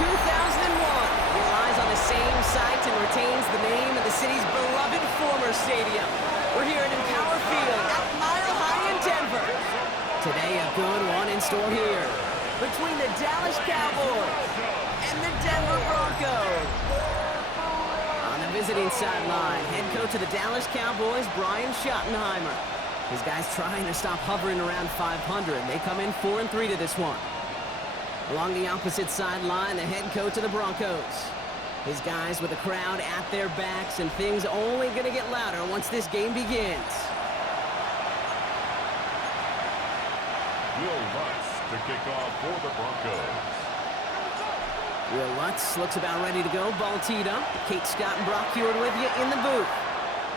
2001. It lies on the same site and retains the name of the city's beloved former stadium. We're here at Empower Field at Mile High in Denver. Today, a good one in store here between the Dallas Cowboys and the Denver Broncos. On the visiting sideline, head coach of the Dallas Cowboys, Brian Schottenheimer. His guys trying to stop hovering around 500. They come in 4-3 to this one. Along the opposite sideline, the head coach of the Broncos. His guys with the crowd at their backs, and things only going to get louder once this game begins. Will Lutz to kick off for the Broncos. Will Lutz looks about ready to go. Ball teed up. Kate Scott and Brock Hewitt with you in the booth.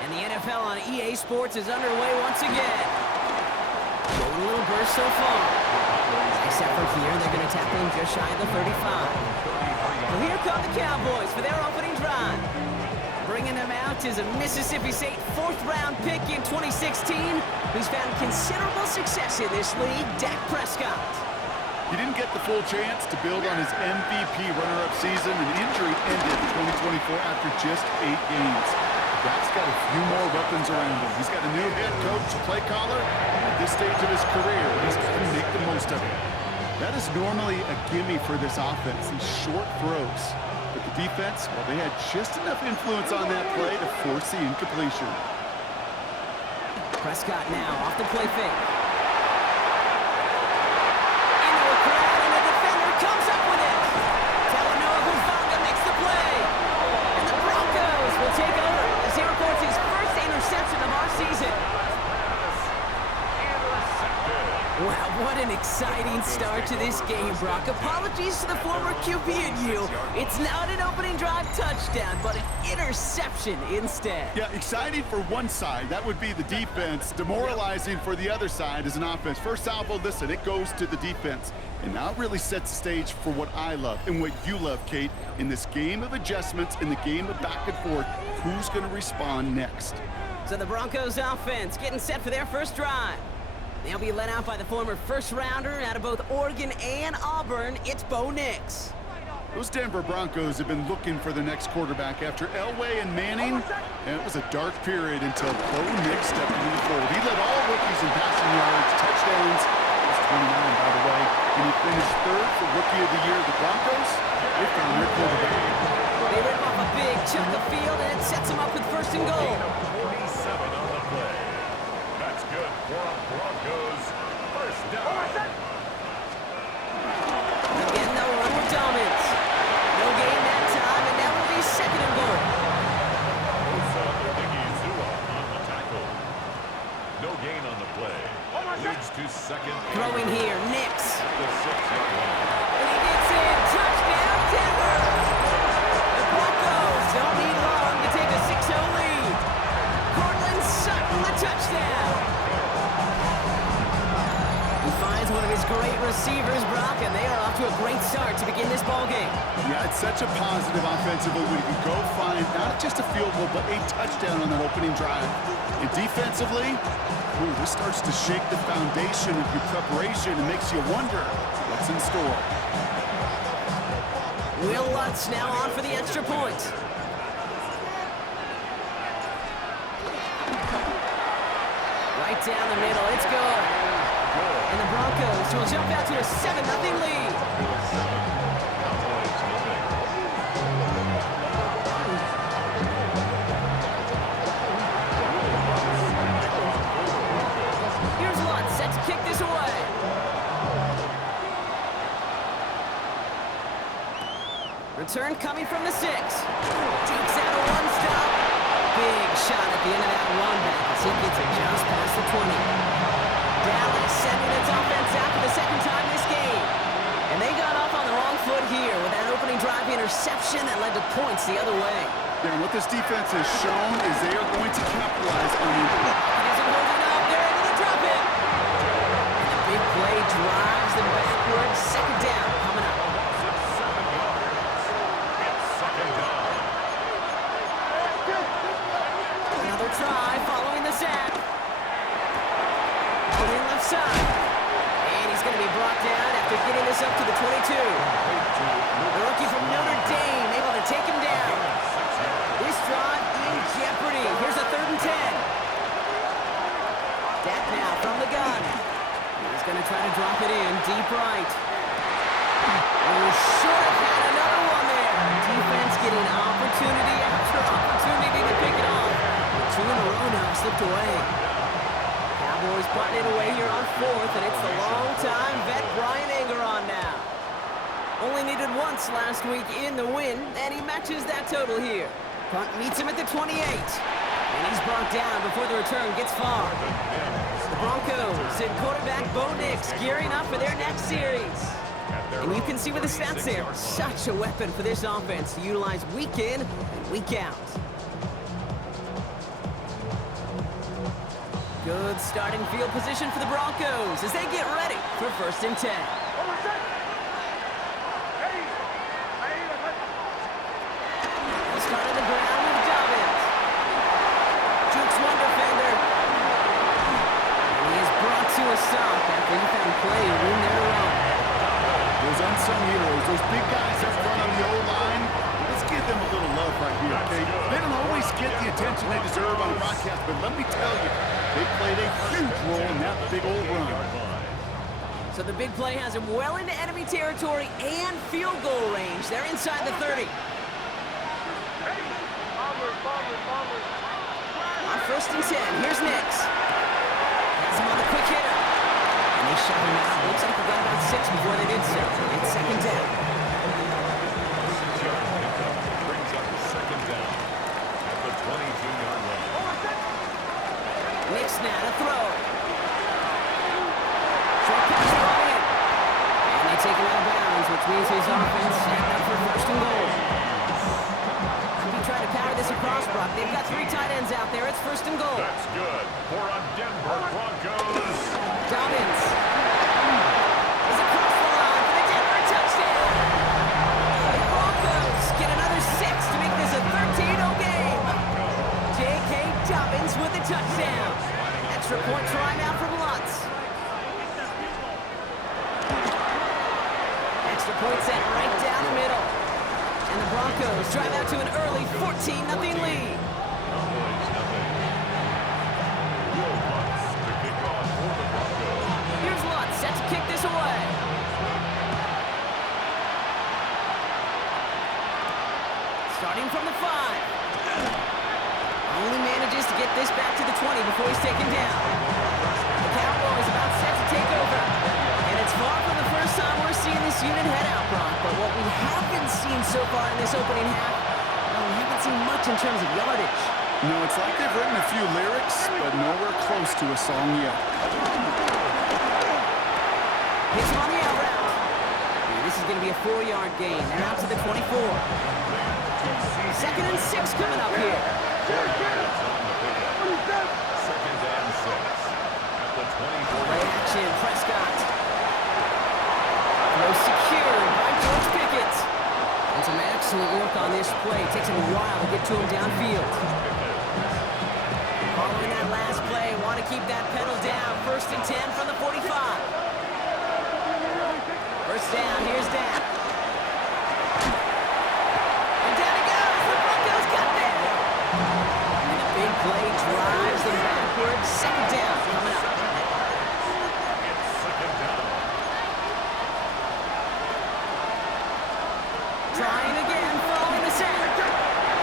And the NFL on EA Sports is underway once again. Showing a little burst so far. Except for here, they're going to tackle him just shy of the 35. Well, here come the Cowboys for their opening drive. Bringing them out is a Mississippi State fourth-round pick in 2016, who's found considerable success in this league, Dak Prescott. He didn't get the full chance to build on his MVP runner-up season. An injury ended 2024 after just 8 games. Dak's got a few more weapons around him. He's got a new head coach, play caller. At this stage of his career, he's got to make the most of it. That is normally a gimme for this offense, these short throws. But the defense, well, they had just enough influence on that play to force the incompletion. Prescott now off the play fake. Wow, what an exciting start to this game, Brock. Apologies to the former QB and you. It's not an opening drive touchdown, but an interception instead. Yeah, exciting for one side. That would be the defense. Demoralizing for the other side as an offense. First salvo, listen, it goes to the defense. And now it really sets the stage for what I love and what you love, Kate. In this game of adjustments, in the game of back and forth, who's going to respond next? So the Broncos offense getting set for their first drive. They'll be led out by the former first-rounder out of both Oregon and Auburn. It's Bo Nix. Those Denver Broncos have been looking for the next quarterback after Elway and Manning. And it was a dark period until Bo Nix stepped into the fold. He led all rookies in passing yards, touchdowns. He's 29, by the way. And he finished third for Rookie of the Year. The Broncos, they found their quarterback. They rip off a big chunk of field, and it sets them up with first and goal. 47 on the play. That's good for Broncos. First down. Again, no run with dominance. No gain that time, and now will be second and goal. On the tackle. No gain on the play. Leads to second. Throwing here, Nix. The 6-yard line. And he gets in. Touchdown, Denver. The Broncos don't need long to take a 6-0 lead. Cortland Sutton, the touchdown. He finds one of his great receivers, Brock, and they are off to a great start to begin this ballgame. Yeah, it's such a positive offensively when you can go find not just a field goal, but a touchdown on that opening drive. And defensively, this starts to shake the foundation of your preparation and makes you wonder what's in store. Will Lutz now on for the extra point. Right down the middle, it's good. And the Broncos will jump out to a 7-0 lead. Here's Lutz set to kick this away. Return coming from the 6. Takes out a one-stop. Big shot at the end of that run back as he gets it just past the 20. Dallas sending its offense out for the second time this game. And they got off on the wrong foot here with that opening drive interception that led to points the other way. Yeah, and what this defense has shown is they are going to capitalize on the... He doesn't hold it up. They're able to drop it. And the big play drives them backwards. Second down coming up. Another try following the sack. Holding left side. And he's going to be brought down after getting this up to the 22. The rookie from Only needed once last week in the win, and he matches that total here. Punt meets him at the 28. And he's brought down before the return gets far. The Broncos and quarterback Bo Nix gearing up for their next series. And you can see with the stats there, such a weapon for this offense to utilize week in and week out. Good starting field position for the Broncos as they get ready for 1st and 10. They'll start on the ground with Dobbins. Jukes one defender. And he is brought to a stop after he found play room there to run. Those unsung heroes, those big guys up front on the O-line, let's give them a little love right here, okay? They don't always get the attention they deserve on a broadcast, but let me tell you, they played a huge role in that big old run. So the big play has him well into enemy territory and field goal range. They're inside the 30. On 1st and 10, here's Nix. Has him on the quick hitter. And they shut him out. Looks like they got about 6 before they did so. It's 2nd down. Brings up 2nd down at the 22-yard line. Nix now to throw. Short pass brought in. And they take him out of bounds, which means his offense set up for 1st and goal. Could be trying to power this across, Brock. They've got 3 tight ends out there. It's 1st and goal. That's good for a Denver Broncos. Dobbins is across the line for the Denver touchdown. The Broncos get another 6 to make this a 13-0 game. J.K. Dobbins with the touchdown. Extra point try now from Lutz. Extra point set right down the middle. And the Broncos drive out to an early 14-0 lead. Here's Lutz set to kick this away. Starting from the 5. Only manages to get this back to the 20 before he's taken down. The Cowboys about set to take over. And it's far from the first time we're seeing this unit head out, Brock. But what we haven't seen so far in this opening half, well, we haven't seen much in terms of yardage. No, it's like they've written a few lyrics, but nowhere close to a song yet. Hits him on the out route. And this is going to be a 4-yard gain. They're out to the 24. 2nd and 6 coming up here. 2nd and 6 at the 24. Play action, Prescott. Throw secured by George Pickett. And some excellent work on this play. Takes him a while to get to him downfield. Following that last play, want to keep that pedal down. 1st and 10 from the 45. 1st down, here's Dan. And down he goes. The Broncos got there. And the big play drives them backwards. 2nd down coming up. It's 2nd down. Trying again, following the sack.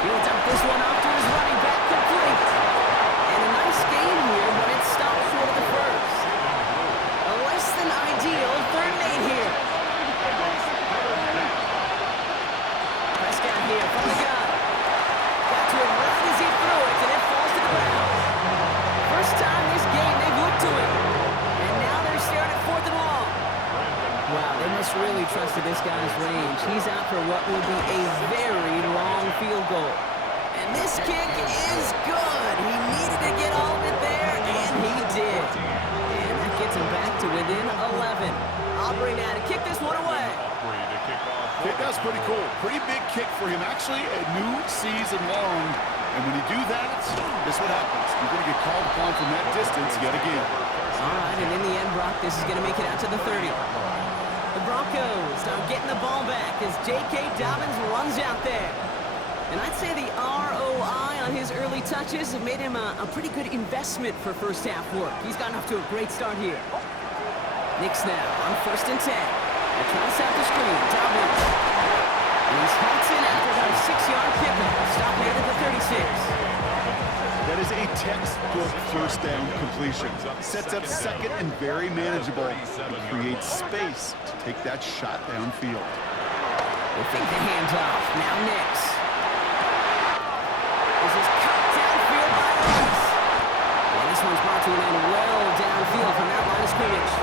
He'll dump this one off to his running back, complete. And a nice gain here, but it's stopped short of the 1st. A less than ideal 3rd and 8 here. Prescott here from the gun. Got to him right as he threw it, and it falls to the ground. First time this game they've looked to him. And now they're staring at 4th and long. Wow, they must really trusted this guy's range. He's out for what will be a very long field goal. And this kick is good. He needed to get all of it there, and he did. And that gets him back to within 11. Aubrey now to kick this one away. Okay, that's pretty cool. Pretty big kick for him. Actually, a new season long. And when you do that, this is what happens. You're going to get called upon from that distance yet again. All right, and in the end, Brock, this is going to make it out to the 30. The Broncos are getting the ball back as J.K. Dobbins runs out there. And I'd say the ROI on his early touches have made him a pretty good investment for first half work. He's gotten off to a great start here. Nix now on 1st and 10. They're trying to set the screen. Dobbins. And he's halts in after about a 6-yard pickup. Stop made at the 36. That is a textbook first down completion. Sets up 2nd and very manageable. It creates space to take that shot downfield. They fake the handoff. Now Nix. This is cut downfield by Rice. And this one's brought to an end well downfield from that line of scrimmage.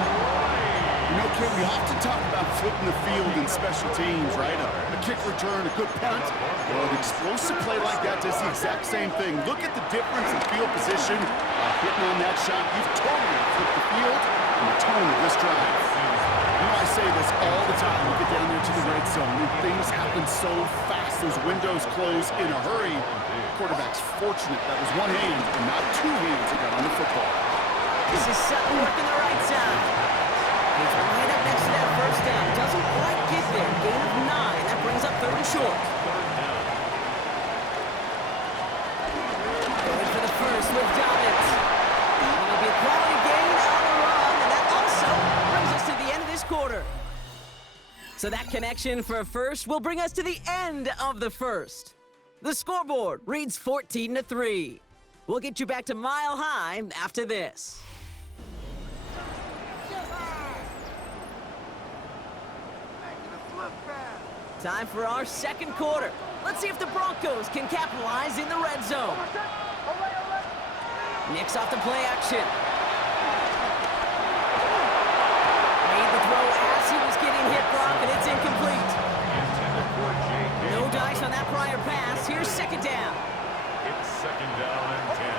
You know, Kid, we often talk about flipping the field in special teams, right? A kick return, a good punt. Well, an explosive play like that does the exact same thing. Look at the difference in field position. Hitting on that shot, you've totally flipped the field and the tone of this drive. You know, I say this all the time. You get down there to the red zone, and things happen so fast. Those windows close in a hurry. Quarterback's fortunate that was one hand and not two hands he got on the football. This is Sutton working the right side. He's right up next to that first down. Doesn't quite get there. Gain of 9. That brings up 3rd and short. Going for the first with Dobbins. It'll be a quality gain on the run, and that also brings us to the end of this quarter. So that connection for a first will bring us to the end of the first. The scoreboard reads 14-3. We'll get you back to Mile High after this. Time for our second quarter. Let's see if the Broncos can capitalize in the red zone. Nix off the play action. Made the throw as he was getting hit, Brock, and it's incomplete. No dice on that prior pass. Here's 2nd down. It's 2nd down and 10.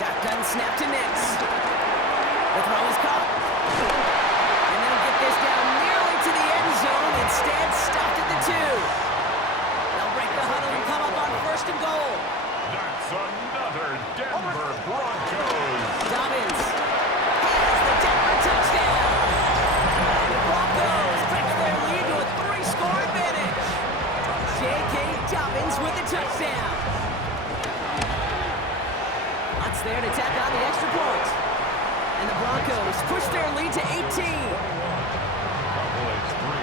Shotgun snap to Nix. The throw is caught. And they'll get this down nearly to the end zone. Instead, stopped at the 2. They'll break the huddle and come up on 1st and goal. That's another Denver Broncos. Dobbins has the Denver touchdown. The Broncos stretch their lead to a 3-score advantage. J.K. Dobbins with the touchdown. Lutz there to tack on the extra point. And the Broncos push their lead to 18. Cowboys 3.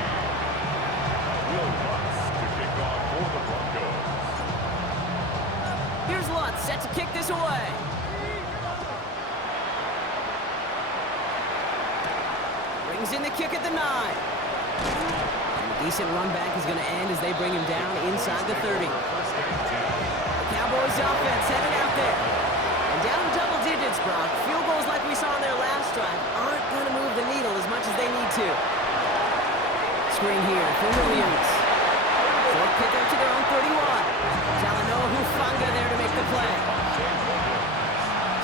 Will Lutz to kick off for the Broncos. Here's Lutz set to kick this away. Brings in the kick at the 9. And a decent run back is going to end as they bring him down inside the 30. The Cowboys offense headed out there. And down in double digits, Brock. Field goals like we saw on their last drive aren't going to move the needle as much as they need to. Screen here for Williams. Short kick up to their own 31. Talanoa Hufanga there to make the play.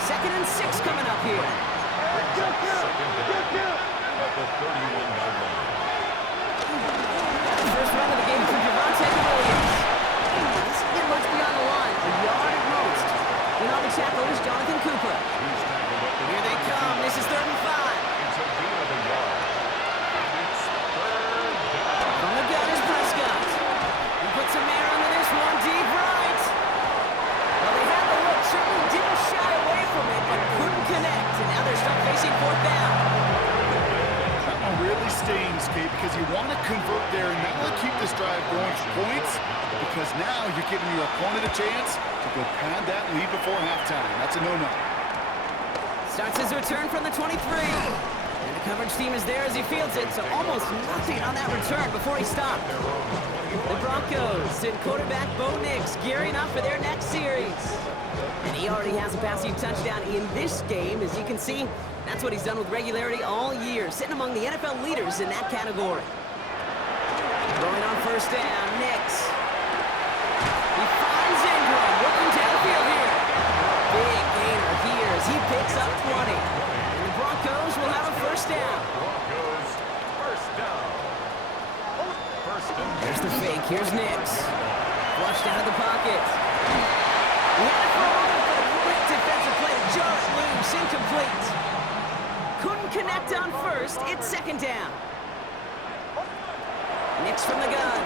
2nd and 6 coming up here. At the 31-yard line. First run of the game from Javonte Williams. This is much beyond the line, a yard at most. In on the tackle is Jonathan Cooper. Here they come. This is 3rd and 5. It's a gain of a yard. It's 3rd down. From the gun is Prescott. He puts some air under this one, deep right. Well, they had the look, certainly didn't shy away from it, but couldn't connect. And now they're stuck facing 4th down. That one really stings, Kate, because you want to convert there and not really keep this drive going for points, because now you're giving your opponent a chance to go pad that lead before halftime. That's a no-no. Starts his return from the 23. And the coverage team is there as he fields it, so almost nothing on that return before he stopped. The Broncos and quarterback Bo Nix gearing up for their next series. And he already has a passing touchdown in this game. As you can see, that's what he's done with regularity all year, sitting among the NFL leaders in that category. Throwing on 1st down, Nix. He finds Ingram, working downfield here. Big gainer here as he picks up 20. And the Broncos will have a 1st down. Broncos, 1st down. 1st and 10. Here's the fake, here's Nix. Flushed out of the pocket. He had it for a moment, but a great defensive play to jar it loose, incomplete. Couldn't connect on 1st, it's 2nd down. Nix from the gun.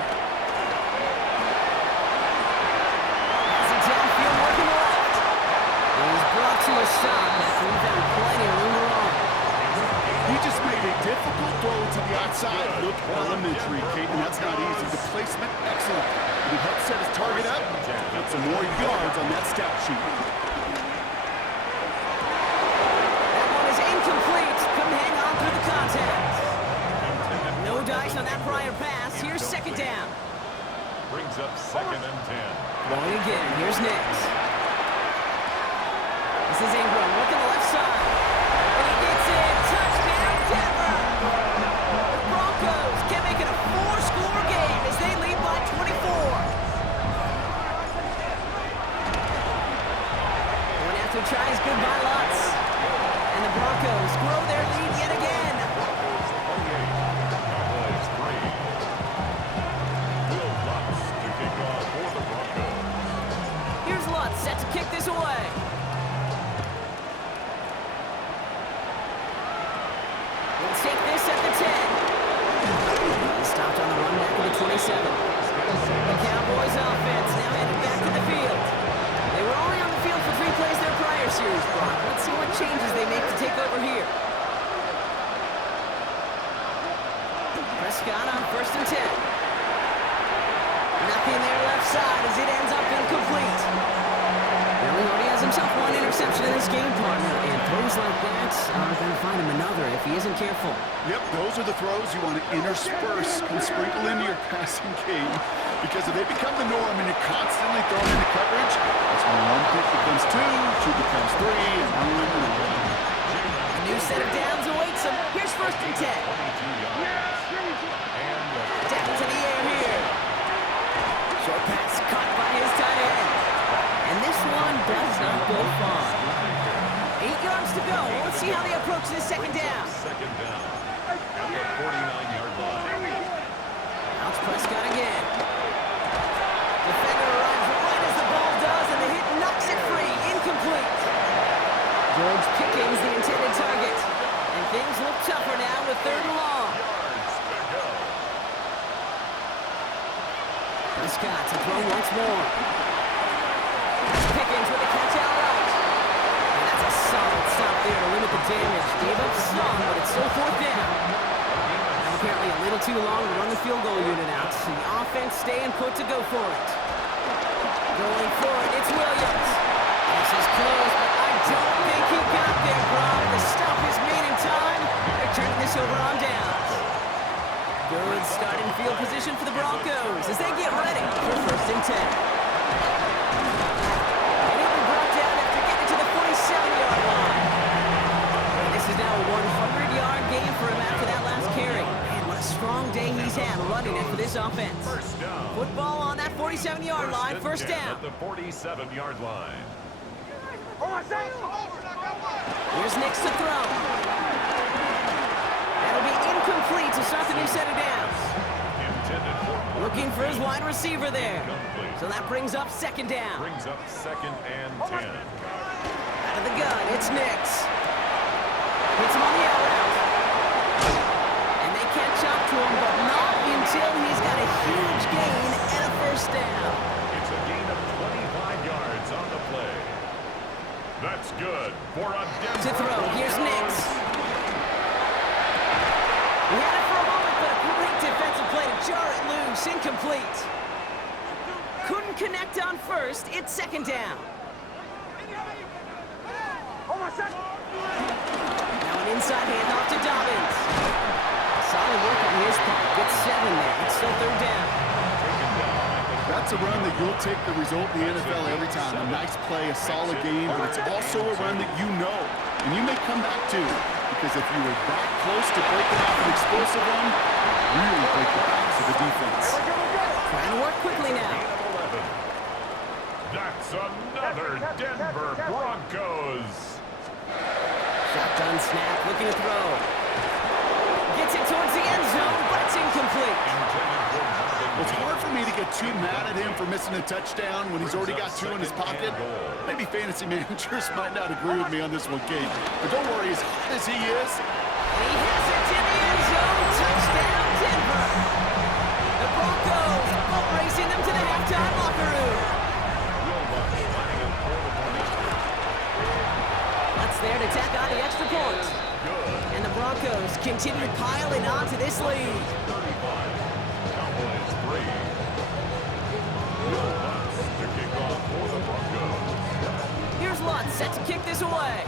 Has it downfield, working left. He's brought to a stop after he found plenty of room to run. He just made a difficult throw to the outside. Look elementary, Kate, and that's not easy. The placement, excellent. He helped set his target up. Got some more yards on that stat sheet. That one is incomplete. Couldn't hang on through the contact. No dice on that prior pass. Here's 2nd down. Brings up 2nd and 10. Long again. Here's Nix. This is Ingram. Look on the left side. And he gets it. Touchdown, Denver. The Broncos can make it a 4-score game as they lead by 24. Going after tries good by Lutz. And the Broncos grow their lead yet again. Broncos 28. Cowboys 3. Will Lutz to kick off for the Broncos. Here's Lutz set to kick this away. Let's take this at the 10. He stopped on the run back at the 27. The Cowboys offense now headed back to the field. They were only on the field for 3 plays their prior series, Brock. Let's see what changes they make to take over here. Prescott on 1st and 10. Nothing there left side as it ends up incomplete. Well, he already has himself 1 interception in this game, partner, and throws like that are going to find him another if he isn't careful. Yep, those are the throws you want to intersperse and sprinkle into your passing game, because if they become the norm and you're constantly thrown into coverage, that's when 1 pick becomes 2, 2 becomes 3, and on and on. A new set of downs awaits him. Here's 1st and 10. Down to the air here. Short pass caught by his tight end. And this one does not go far. 8 yards to go. Let's see how they approach this 2nd down. 2nd down at the 49-yard line. Now it's Prescott again. Defender arrives right as the ball does, and the hit knocks it free. Incomplete. George Pickens the intended target. And things look tougher now with 3rd and long. Prescott to throw once more. Pickens with a catch out right. And that's a solid stop there to limit the damage. Gave up some, but it's still 4th down. Now apparently a little too long to run the field goal unit out. So the offense staying put to go for it. Going for it, it's Williams. This is close, but I don't think he got there, Brock. The stop is made in time. They're turning this over on downs. Good starting field position for the Broncos as they get ready for 1st and 10. And he'll be brought down after getting to the 47-yard line. And this is now a 100-yard game for him after that last carry. Man, what a strong day he's had running it for this offense. 1st down. Football on that 47-yard line, 1st down. At the 47-yard line. Here's Nix to throw. That'll be incomplete to start the new set of downs. Looking for his wide receiver there. So that brings up 2nd down. Brings up 2nd and 10. Out of the gun, it's Nix. Puts him on the out route. And they catch up to him, but not until he's got a huge gain and a 1st down. It's a gain of 25 yards on the play. That's good for a Denver. To throw, here's Nix. He had it for a moment, but a great defensive play to jar it loose. Incomplete. Couldn't connect on 1st. It's 2nd down. Now an inside handoff to Dobbins. Solid work on his part. Gets 7 there. It's still 3rd down. That's a run that you'll take the result in the NFL every time. A nice play, a solid game, but it's also a run that you know, and you may come back to, because if you were that close to breaking off an explosive run, really break the backs of the defense. Trying to work quickly now. That's another Denver Broncos. Shotgun snap, looking to throw. Gets it towards the end zone, but it's incomplete. It's hard for me to get too mad at him for missing a touchdown when he's already got 2 in his pocket. Maybe fantasy managers might not agree with me on this one, Kate. But don't worry, as hot as he is, He has it in the end zone. Touchdown, Denver. The Broncos boat racing them to the halftime locker room. That's there to tack on the extra point. And the Broncos continue piling on to this lead. 35. Cowboys 3. Will Lutz to kick off for the Broncos. Here's Lutz set to kick this away.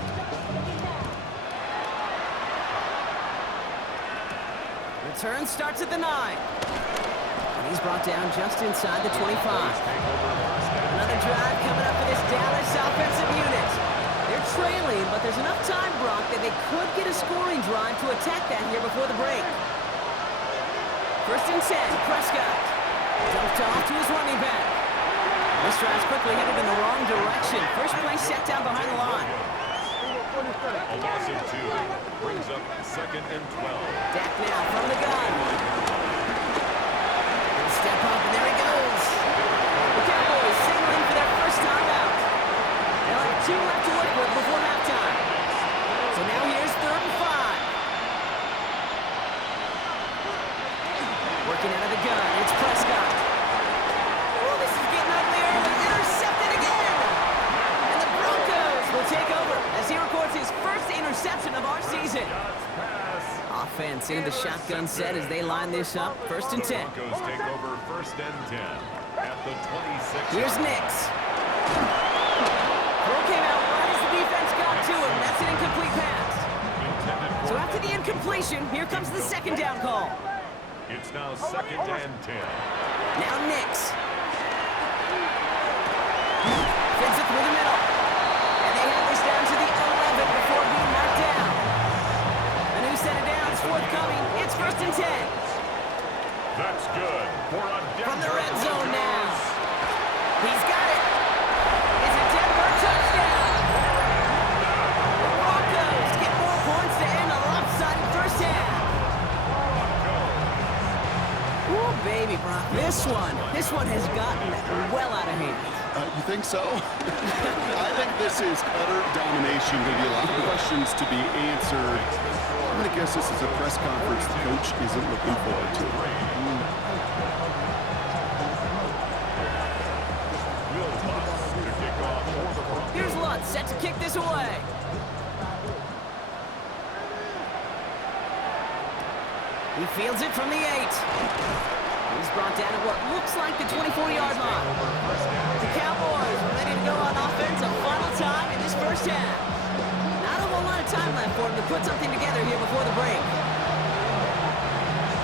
Return starts at the 9. And He's brought down just inside the 25. Another drive coming up for this Dallas offensive unit. They're trailing, but there's enough time, Brock, that they could get a scoring drive to attack that here before the break. First and 10, Prescott. Dumped off to his running back. This drive's quickly headed in the wrong direction. First play set down behind the line. A loss of 2 brings up 2nd and 12. Dak now from the gun. He'll step up, and there he goes. The Cowboys signaling for their first time out. They'll have 2 left to work with before halftime. So now here's 3rd and 5. Working out of the gun, it's Prescott. Oh, this is getting ugly early. Intercepted again. And the Broncos will take over as he records his first interception of our season. Offense in the shotgun set as they line this up. 1st and 10. Broncos take over 1st and 10 at the 26. Here's Nix. Throw came out right as the defense got to him. That's an incomplete pass. So after the incompletion, here comes the 2nd down call. It's now 2nd and 10. Now Nix. Fits it through the middle. And they have this down to the 11 before being marked down. And who set it down is forthcoming. It's 1st and 10. That's good for a Denver. From the red zone now. He's got it. It's a Denver touchdown. The Broncos get more points to end a lopsided first half. Ooh, baby, Brock. This one has gotten well out of hand. You think so? I think this is utter domination. There'll be a lot of questions to be answered. I'm going to guess this is a press conference the coach isn't looking forward to. Here's Lutz set to kick this away. He fields it from the 8. He's brought down at what looks like the 24-yard line. The Cowboys are ready to go on offense a final time in this first half. Not a whole lot of time left for them to put something together here before the break.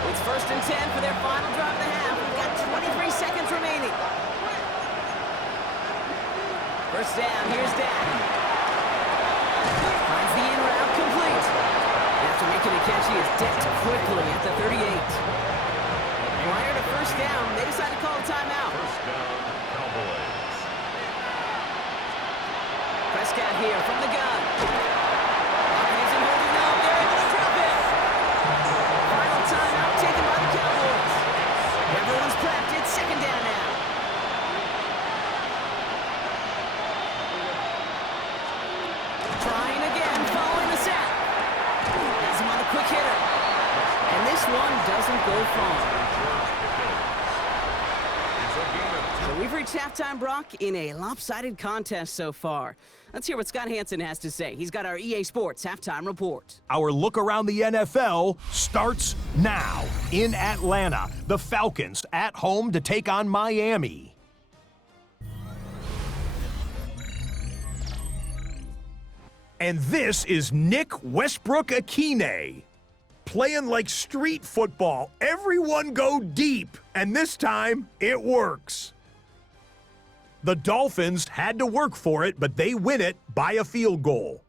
It's 1st and 10 for their final drive of the half. We've got 23 seconds remaining. First down, here's Dak. Finds the in route complete. After making a catch, he is decked quickly at the 38. Prior to first down, they decide to call a timeout. First down, Cowboys. Prescott here from the gun. Offense and holding up. They're able to drop it. Final timeout taken by the Cowboys. Everyone's prepped. It's 2nd down now. Trying again, following the sack. Has him on the quick hitter. And this one doesn't go far. So we've reached halftime, Brock, in a lopsided contest so far. Let's hear what Scott Hansen has to say. He's got our EA Sports halftime report. Our look around the NFL starts now. In Atlanta, the Falcons at home to take on Miami. And this is Nick Westbrook-Akine. Playing like street football. Everyone go deep. And this time, it works. The Dolphins had to work for it, but they win it by a field goal.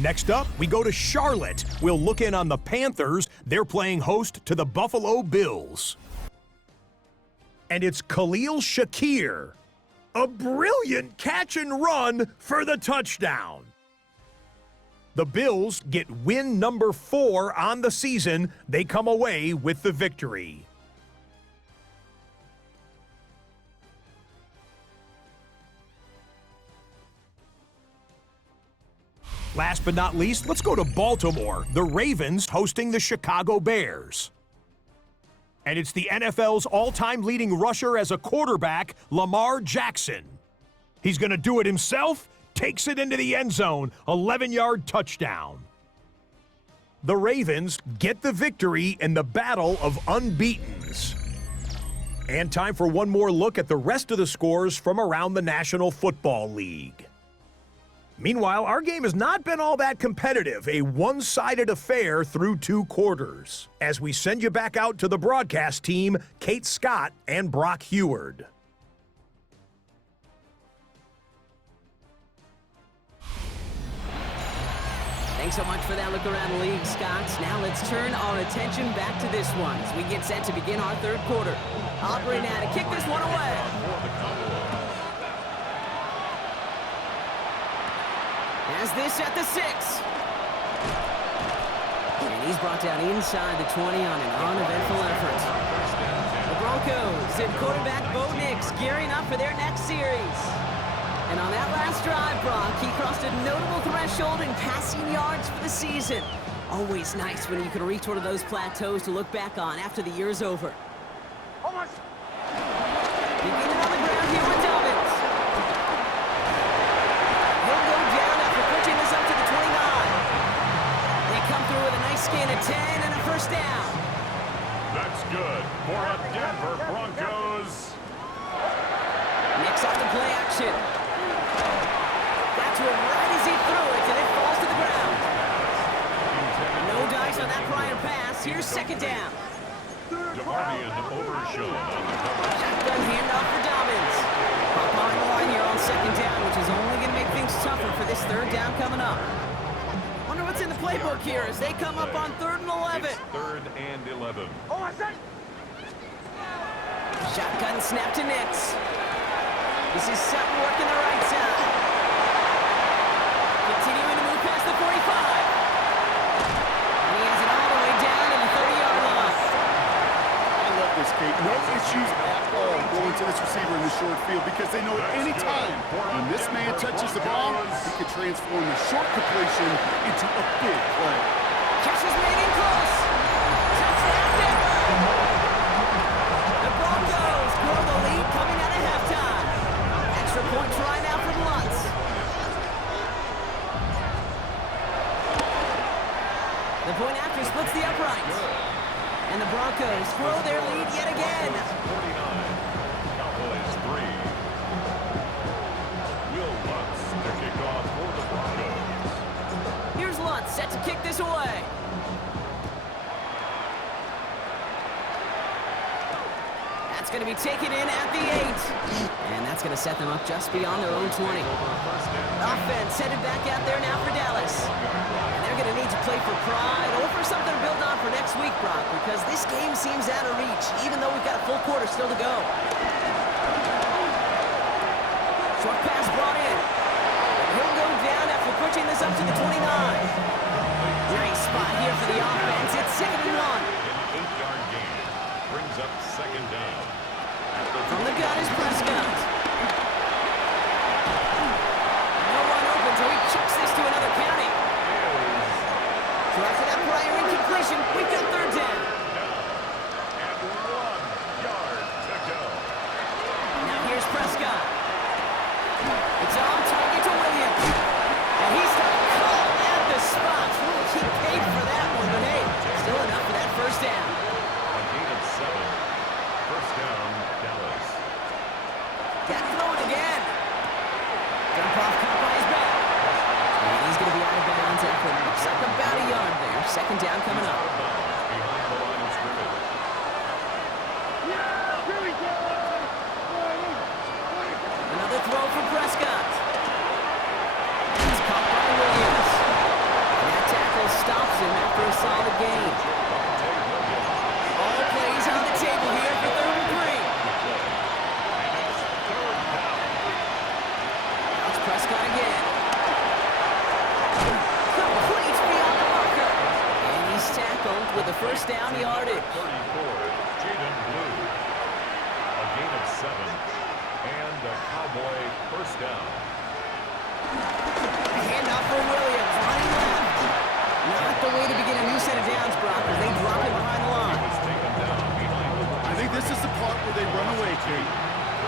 Next up, we go to Charlotte. We'll look in on the Panthers. They're playing host to the Buffalo Bills. And it's Khalil Shakir. A brilliant catch and run for the touchdown. The Bills get win number 4 on the season. They come away with the victory. Last but not least, let's go to Baltimore. The Ravens hosting the Chicago Bears. And it's the NFL's all-time leading rusher as a quarterback, Lamar Jackson. He's going to do it himself, takes it into the end zone, 11-yard touchdown. The Ravens get the victory in the battle of unbeatens. And time for one more look at the rest of the scores from around the National Football League. Meanwhile, our game has not been all that competitive, a one-sided affair through 2 quarters. As we send you back out to the broadcast team, Kate Scott and Brock Heward. Thanks so much for that look around the league, Scott. Now let's turn our attention back to this one as we get set to begin our 3rd quarter. Operating now to kick this one away. As this at the 6. And he's brought down inside the 20 on an uneventful effort. The Broncos and quarterback Bo Nix gearing up for their next series. And on that last drive, Brock, he crossed a notable threshold in passing yards for the season. Always nice when you can reach one of those plateaus to look back on after the year's over. Beginning on the ground here with Dobbins. He'll go down after pushing this up to the 29. They come through with a nice gain of 10 and a first down. That's good for a Denver Broncos. Nix off the play action. Got to him right as he threw it, and it falls to the ground. No dice on that prior pass. Here's 2nd down. DeMarvion overshown on the cover. Shotgun handoff for Dobbins. Pop on the line here on 2nd down, which is only going to make things tougher for this 3rd down coming up. Wonder what's in the playbook here as they come up on 3rd and 11. It's 3rd and 11. Shotgun snap to Nix. This is Sutton working the right side. Continuing to move past the 45. And he has it all the way down to the 30-yard line. I love this, Kate. No issues at all going to this receiver in the short field because they know at any time when this man touches the ball, he can transform a short completion into a big play. Catch is made in close. Touchdown, Denver. The Broncos grow the lead coming out of halftime. Extra point try now from Lutz. The point after splits the uprights. And the Broncos grow their lead yet again. 49. Cowboys 3. Will Lutz to kick off for the Broncos. Here's Lutz set to kick this away. That's going to be taken in at the 8. And that's going to set them up just beyond their own 20. Offense headed back out there now for Dallas. And they're going to need to play for pride or for something to build on for next week, Brock, because this game seems out of reach, even though we've got a full quarter still to go. Short pass brought in. And he'll go down after pushing this up to the 29. Nice spot here for the offense. It's 2nd and 1. An 8-yard gain brings up 2nd down. From the gun is Prescott. No one open, so he chucks this to another county. So after that prior incompletion, we've got 3rd down. And 1 yard to go. Now here's Prescott. It's on target to Williams. And he's caught at the spot. He paid for that one, but hey, still enough for that first down. A gain of 7. First down, Dallas. Got thrown again. Dump off caught by his back. And he's going to be out of bounds after it looks like about a yard there. 2nd down coming up. Behind the line of scrimmage. Another throw for Prescott. It's caught by Williams. And that tackle stops him after a solid gain. All plays on the table here for 3rd and 3. Now it's Prescott again. Complete beyond the marker. And he's tackled with the first down yardage. 34, Jaden Blue. A gain of 7. And a Cowboy first down. Handoff for Williams, running left. Not the way to begin a new set of downs, Brock, as they drop him behind the line. Was taken down behind the line. I think this is the part where they run away, Kate.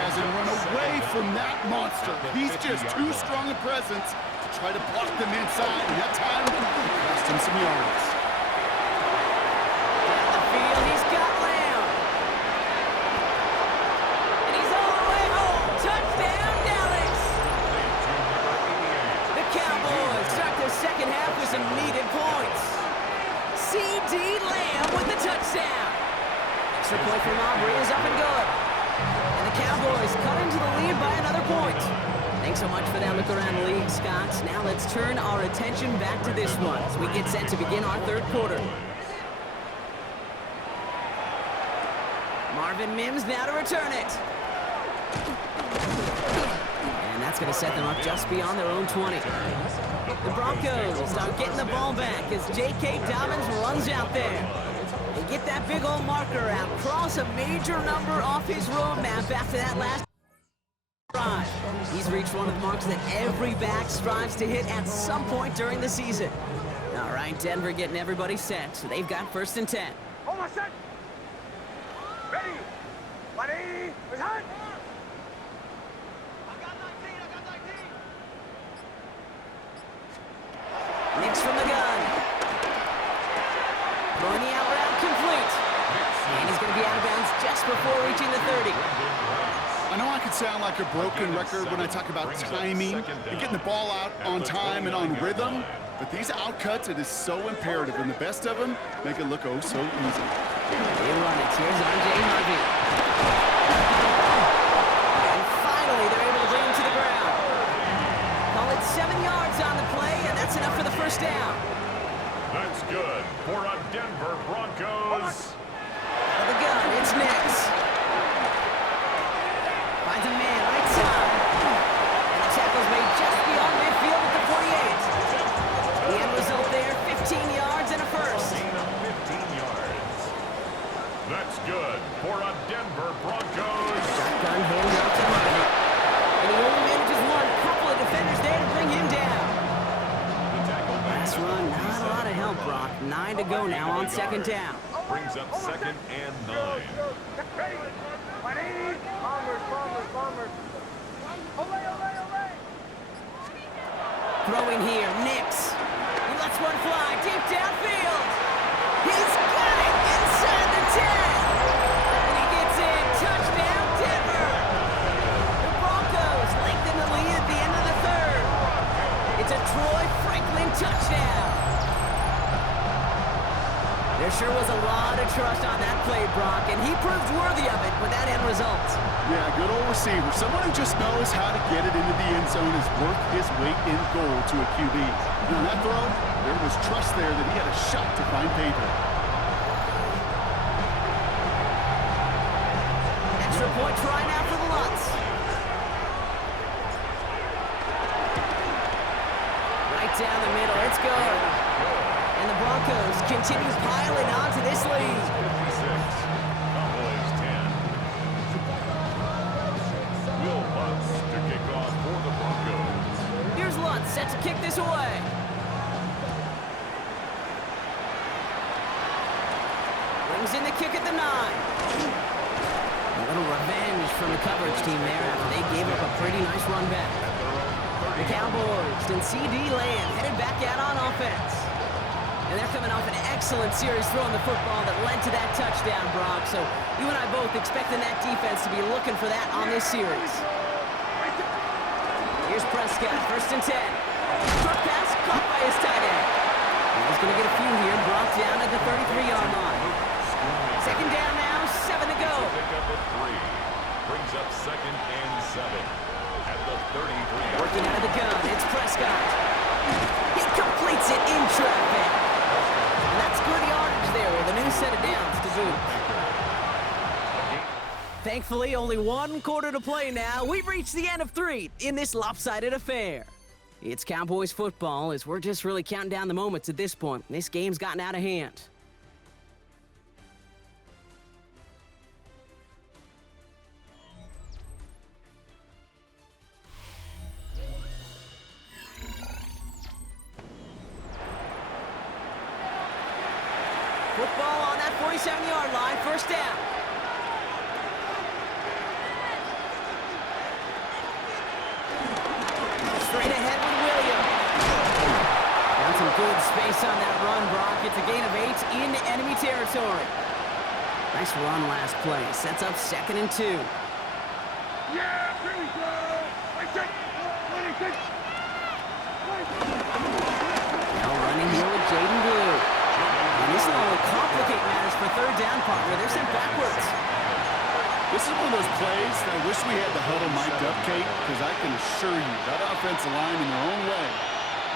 As in run away from that monster. He's just too strong a presence to try to block them inside. And that time, it cost him some yards. Down the field, he's got Lamb. And he's all the way home. Touchdown, Dallas. The C.D. Lamb with the touchdown. Extra point from Aubrey is up and good. And the Cowboys cut into the lead by another point. Thanks so much for that look around the league, Scott. Now let's turn our attention back to this one as we get set to begin our third quarter. Marvin Mims now to return it. And that's going to set them up just beyond their own 20. The Broncos start getting the ball back as J.K. Dobbins runs out there. They get that big old marker out, cross a major number off his roadmap after that last drive. He's reached one of the marks that every back strives to hit at some point during the season. All right, Denver getting everybody set, so they've got 1st and 10. Hold on, set. Ready. 180. Return. I got 19. Knicks from the gun. Throwing the out route complete. And he's going to be out of bounds just before reaching the 30. I know I could sound like a broken record when I talk about timing and getting the ball out on time and on rhythm, but these outcuts, it is so imperative, and the best of them make it look oh so easy. They run it. Here's R.J. Harvey. And finally, they're able to bring him to the ground. Call it 7 yards on the play, and that's enough for the first down. That's good for a Denver Broncos. Out of the gun, it's Nix. Finds a man right side. And the tackle's made just beyond midfield at the 48. The end result there, 15 yards and a first. 15 yards. That's good for a Denver Broncos. Shotgun hand out to Marvin. And he only manages one. Couple of defenders there to bring him down. Last run, not a lot of help, Brock. 9 to go now on 2nd down. Brings up 2nd and 9. Ready. 180. Bombers. Olay. Throwing here, Nix. He lets one fly deep downfield. He's got it inside the 10. And he gets in. Touchdown, Denver. The Broncos lengthen the lead at the end of the 3rd. It's a Troy Franklin touchdown. There sure was a lot of trust on that play, Brock, and he proved worthy of it with that end result. Yeah, good old receiver. Someone who just knows how to get it into the end zone is worth his weight in gold to a QB. And on that throw, there was trust there that he had a shot to find paydirt. Extra point try now for the Lutz. Right down the middle, it's good. And the Broncos continue piling on to this lead. 56. Cowboys 10. Will Lutz to kick off for the Broncos. Here's Lutz set to kick this away. Brings in the kick at the 9. A little revenge from the coverage team there after they gave up a pretty nice run back. The Cowboys and C.D. Lamb headed back out on offense. And they're coming off an excellent series throwing the football that led to that touchdown, Brock. So you and I both expecting that defense to be looking for that on this series. Here's Prescott, 1st and 10. Short pass caught by his tight end. And he's going to get a few here, brought down at the 33-yard line. 2nd down now, 7 to go. Pick up at 3. Brings up 2nd and 7 at the 33. Working out of the gun, it's Prescott. He completes it in traffic. And that's good yardage there with a new set of downs to boot. Thankfully, only 1 quarter to play now. We've reached the end of 3 in this lopsided affair. It's Cowboys football as we're just really counting down the moments at this point. This game's gotten out of hand. Football on that 47-yard line, 1st down. Straight ahead with Williams. Got some good space on that run, Brock. It's a gain of 8 in enemy territory. Nice run last play. Sets up 2nd and 2. Yeah, here we go. 26. Now running here with Jaden Blue. And this complicate matters for third down, partner. They're sent backwards. This is one of those plays that I wish we had the huddle mic'd up, Kate, because I can assure you that offensive line in their own way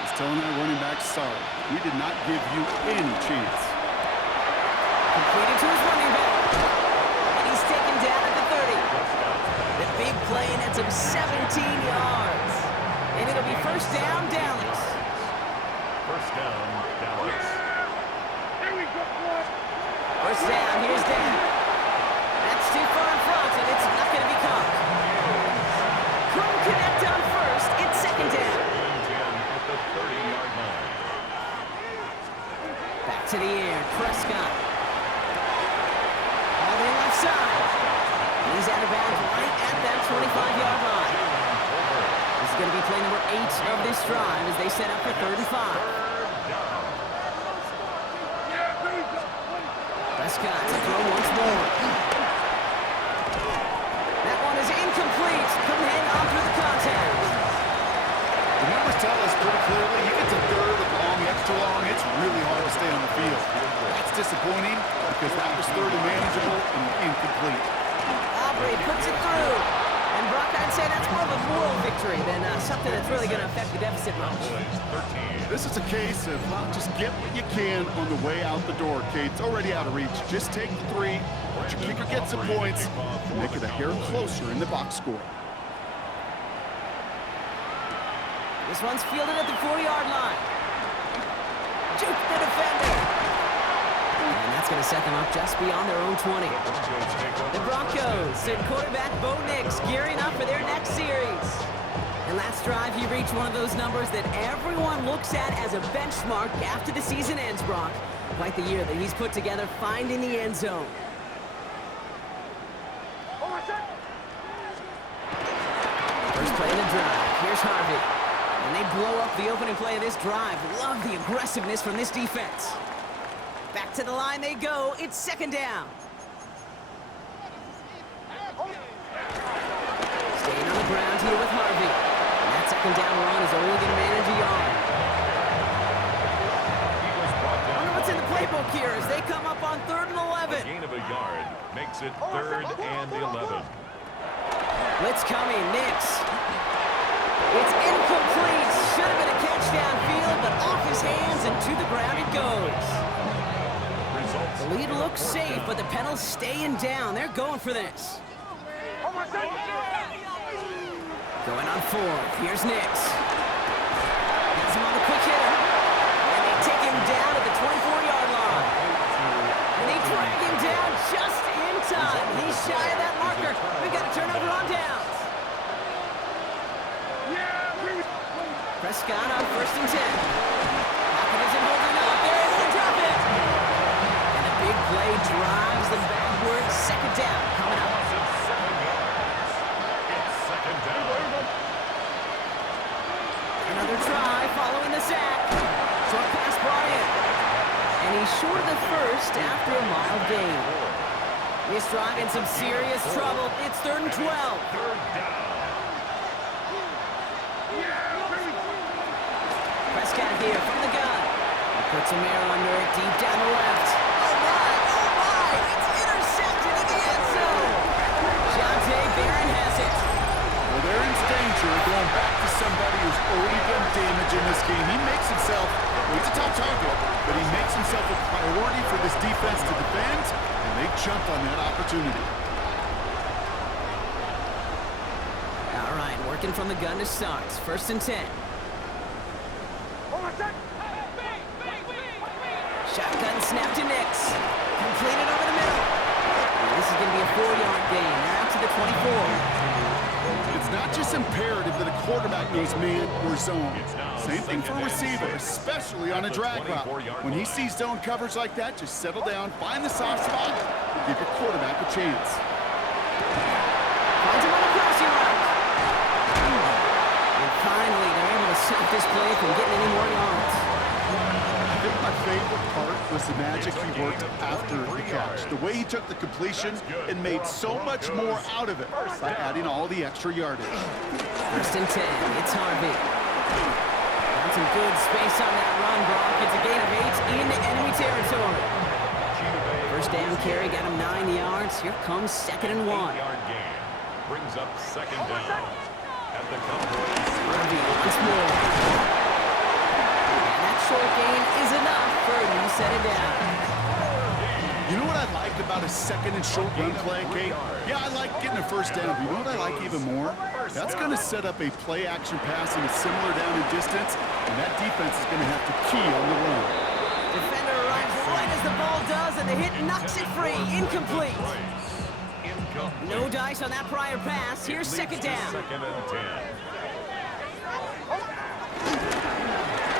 is telling their running back, sorry, we did not give you any chance. Completed to his running back. And he's taken down at the 30. The big play nets him 17 yards. And it'll be first down, Dallas. First down, Dallas. Here we go, boys. First down, here's Dan. That's too far in front, and it's not going to be caught. Couldn't connect on first. It's second down. At the 30-yard line. Back to the air, Prescott. All the way left side. He's out of bounds right at that 25-yard line. This is going to be play number 8 of this drive as they set up for 35. Prescott to throw once more. That one is incomplete. Couldn't hang on through the contact. The numbers tell us pretty clearly, you get to third and long, extra long, it's really hard to stay on the field. That's disappointing because that was third and manageable and incomplete. Aubrey puts it through. And Brock, I'd say that's more of a moral victory than something that's really going to affect the deficit much. This is a case of, well, just get what you can on the way out the door, Kate. It's already out of reach. Just take the 3, let your kicker get some points, and make it a hair closer in the box score. This one's fielded at the 4-yard line. Juke the defender. And that's going to set them up just beyond their own 20. The Broncos send quarterback Bo Nix gearing up for their next series. And last drive, he reached one of those numbers that everyone looks at as a benchmark after the season ends, Brock. Quite the year that he's put together finding the end zone. First play of the drive. Here's Harvey. And they blow up the opening play of this drive. Love the aggressiveness from this defense. Back to the line they go. It's second down. Staying on the ground here with Harvey. And that second down run is only going to manage a yard. I wonder what's in the playbook here as they come up on 3rd and 11. Gain of a yard makes it 3rd and 11. Blitz coming. Nix. It's incomplete. Should have been a catch downfield, but off his hands and to the ground it goes. The lead looks safe, but the Penals staying down. They're going for this. Going on 4th. Here's Nix. Has him on the quick hitter. And they take him down at the 24-yard line. And they drag him down just in time. He's shy of that marker. We've got a turnover on downs. Prescott on 1st and 10. Pocket isn't holding up. They're able to drop it. And the big play drives them backwards. Second down coming up. Another try following the sack. Short pass Bryant. And he's short of the first after a mild gain. This drive in some serious trouble. It's 3rd and 12. Prescott here from the gun. He puts some air under it deep down the left. Oh my, it's intercepted in the end zone. Jonte Barron has it. Well, they're in danger going back to somebody who's already done damage in this game. He makes himself, well, he's a top target, but he makes himself a priority for this defense to defend, and they jumped on that opportunity. All right, working from the gun to start. 1st and 10. Shotgun snap to Nix. Completed over the middle. And this is going to be a 4-yard gain. They're out to the 24. It's not just imperative that a quarterback knows man or zone. Same thing for a receiver, especially on a drag route. When he sees zone coverage like that, just settle down, find the soft spot, and give your quarterback a chance. Finds him on the crossing route. And finally, they're able to stop this play from getting any more yards. I think my favorite part was the magic he worked after the catch. The way he took the completion and made so much more out of it by adding all the extra yardage. 1st and 10. It's Harvey. Got some good space on that run, Brock. It's a gain of 8 into enemy territory. First down carry got him 9 yards. Here comes 2nd and 1. 8-yard gain brings up 2nd down. At the Cowboys. Harvey once more. And that short gain is enough for a new set of down. You know what I like about a 2nd and short run play, Kate? Yeah, I like getting a first down, but you know what I like even more? That's going to set up a play-action pass in a similar down and distance, and that defense is going to have to key on the run. Defender arrives right as the ball does, and the hit knocks it free. Incomplete. No dice on that prior pass. Here's 2nd down. 2nd and 10.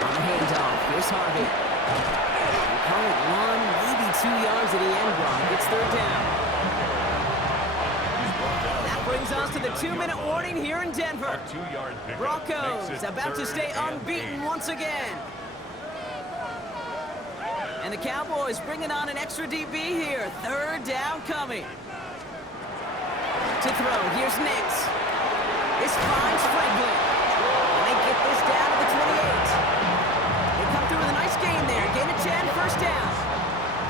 On the handoff, here's Harvey. We call it 1, maybe 2 yards at the end block. It's 3rd down. That brings us to the 2-minute warning here in Denver. 2-yard pickup Broncos makes it about to 3rd stay and unbeaten 8. once again. And the Cowboys bringing on an extra DB here. 3rd down coming. To throw, here's Nix. This finds Franklin. And they get this down to the 28. They come through with a nice gain there. Gain of 10, 1st down.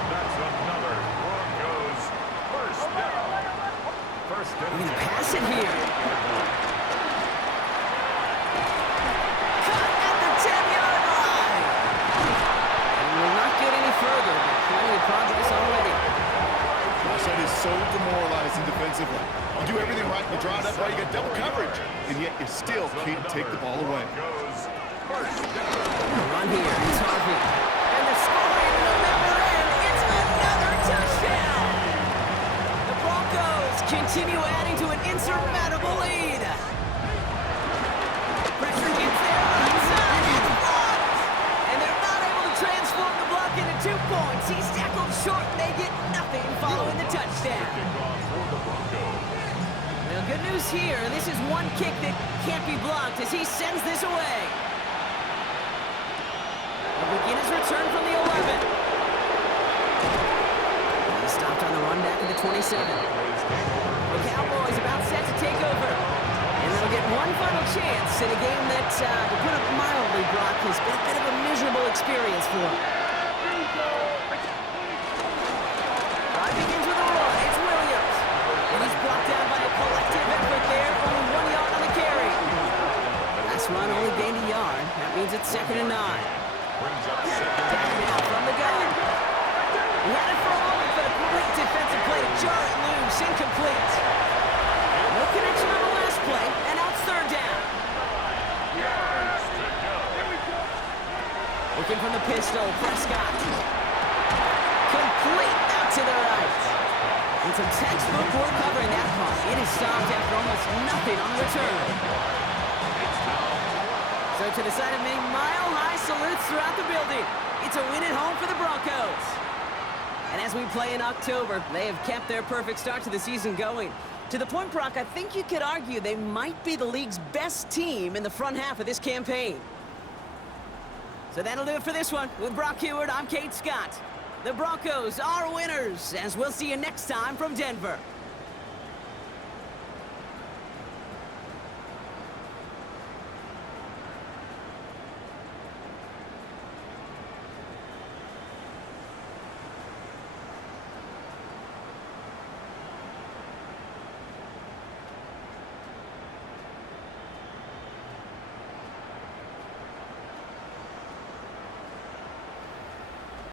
That's another Broncos first down. First We're and going to 10. pass it here. Cut at the 10-yard line. And will not get any further, but plenty of progress already. Gosh, that is so demoralizing defensively. You do everything right, you draw it up right, you get double coverage, and yet you still can't take the ball away. Broncos first down. The run here, it's Harvey. And the scoring will never end. It's another touchdown. The Broncos continue adding to an insurmountable lead. Pressure gets there. Inside, it's blocked. And they're not able to transform the block into 2 points. He's tackled short, and they get nothing following the touchdown. Kickoff for the Broncos. Well, good news here. This is one kick that can't be blocked as he sends this away. He'll begin his return from the 11. He stopped on the run back at the 27. The Cowboys about set to take over. And they'll get one final chance in a game that, to put it mildly, Brock, has been a bit of a miserable experience for him. Drive begins with a run. It's Williams. And he's brought down by a collective effort there. Only 1 yard on the carry. Last run only gained a yard. That means it's 2nd and 9. Brings up 2nd Down now from the gun. He had it for a moment, but a great defensive play to jar it loose. Incomplete. No connection on the last play, and now it's 3rd down. yards to go. Looking from the pistol, Prescott. Complete out to the right. And some textbook work covering that punt. It is stopped after almost nothing on the return. So to the side of many mile-high salutes throughout the building, it's a win at home for the Broncos. And as we play in October, they have kept their perfect start to the season going. To the point, Brock, I think you could argue they might be the league's best team in the front half of this campaign. So that'll do it for this one. With Brock Heward, I'm Kate Scott. The Broncos are winners, as we'll see you next time from Denver.